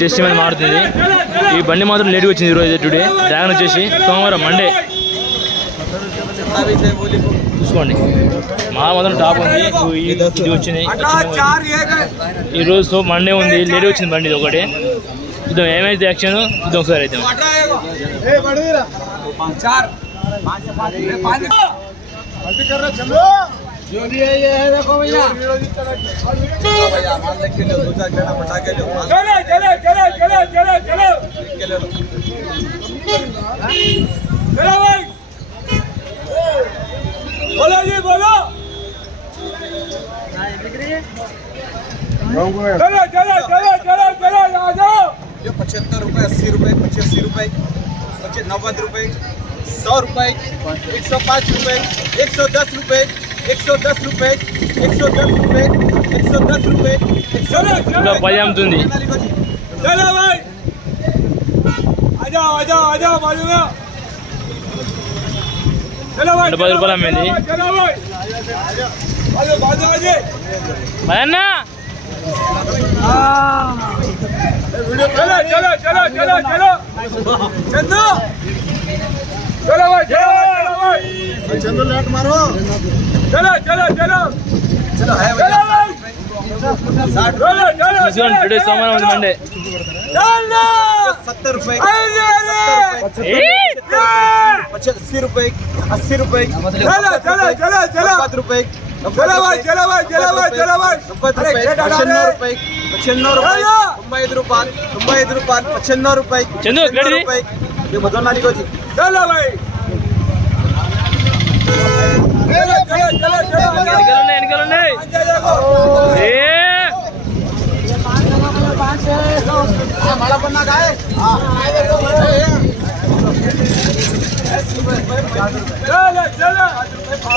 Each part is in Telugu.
టెస్ట్ ఏమైనా మారుతుంది. ఈ బండి మాత్రం లేట్గా వచ్చింది ఈరోజు. టుడే డ్రాగన్ వచ్చేసి సోమవారం మండే చూసుకోండి. మాల్ మాత్రం టాప్ ఉంది. ఇది వచ్చింది ఈరోజు మండే ఉంది, లేట్ వచ్చింది బండి. ఇది ఒకటి చూద్దాం ఏమైతే యాక్షన్ చూద్దాం ఒకసారి. అయితే बोलो जी बोलो चलो चलो चलो चलो चलो आ जाओ। ये 75 रुपए 80 रुपए 85 रुपए 90 रुपए 100 रुपए 105 रुपए 110 रुपए 110 रुपए 110 रुपए 110 रुपए 10 అమ్ముతుంది. चलो भाई आ जाओ आ जाओ आ जाओ बाजू में। चलो भाई 10 రూపాయలు అమ్మింది. चलो भाई बाजू बाजू बाजू భయన్నా चलो चलो चलो चलो चलो चंदू चलो भाई चलो भाई चंदू लेट मारो चलो चलो चलो चलो है चलो भाई 60 चलो चलो చూసుకోండి. టుడే సోమవారం ఉంది మండే. चलो 70 रुपए 80 रुपए 80 रुपए चलो चलो चलो चलो 70 रुपए चलो भाई चलो भाई चलो भाई चलो भाई 90 रुपए 95 रुपए 95 रुपए 95 रुपए 95 रुपए चंदू, 95 रुपए ये मदन नाली को जी चलो भाई चलो चलो चलो चलो వెనకాలండి. माला पन्ना का है चलो चलो 60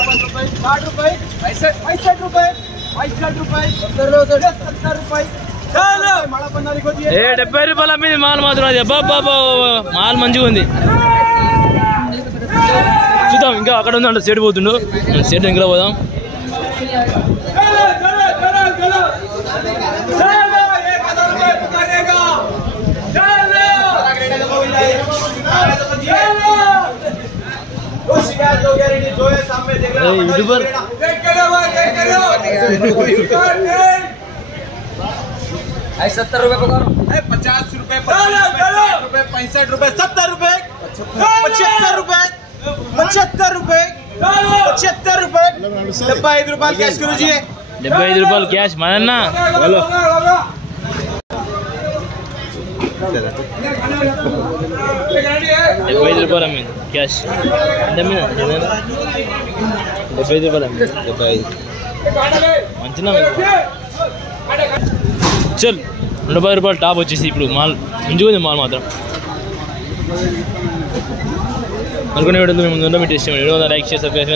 रुपए 65 रुपए 65 रुपए 70 रुपए चलो माला पन्ना को जी 70 రూపాయలు అమ్మింది మాల్ మాత్రం. అది అబ్బా మాల్ మంచిగా ఉంది. చూద్దాం ఇంకా అక్కడ ఉందంట సేటు పోతుండు. సేటు ఇంకా పోదాం. चलो चलो चलो चलो चलो 1000 रुपए पुकारेगा चलो वो शिकायत हो गया जो है सामने देख रहा है यूट्यूबर देख के लो भाई देख के लो 70 रुपए पकड़ो 50 रुपए 60 रुपए 65 रुपए 70 रुपए 75 रुपए 75 रुपए 75 रुपए 75 रुपए कैश करो जी 75 రూపాయలు క్యాష్ మనన్న. 75 రూపాయలు అమ్మింది క్యాష్. ఎంత అమ్మింది? 75 రూపాయలు అమ్మింది. మంచిగా చల్ 110 రూపాయలు టాప్ వచ్చేసి ఇప్పుడు మాల్ మంచిగా ఉంది. మాల్ మాత్రం అనుకునే వీడియో మీ ముందు మీ టెస్ట్ లైక్ చేసి సబ్స్క్రైబ్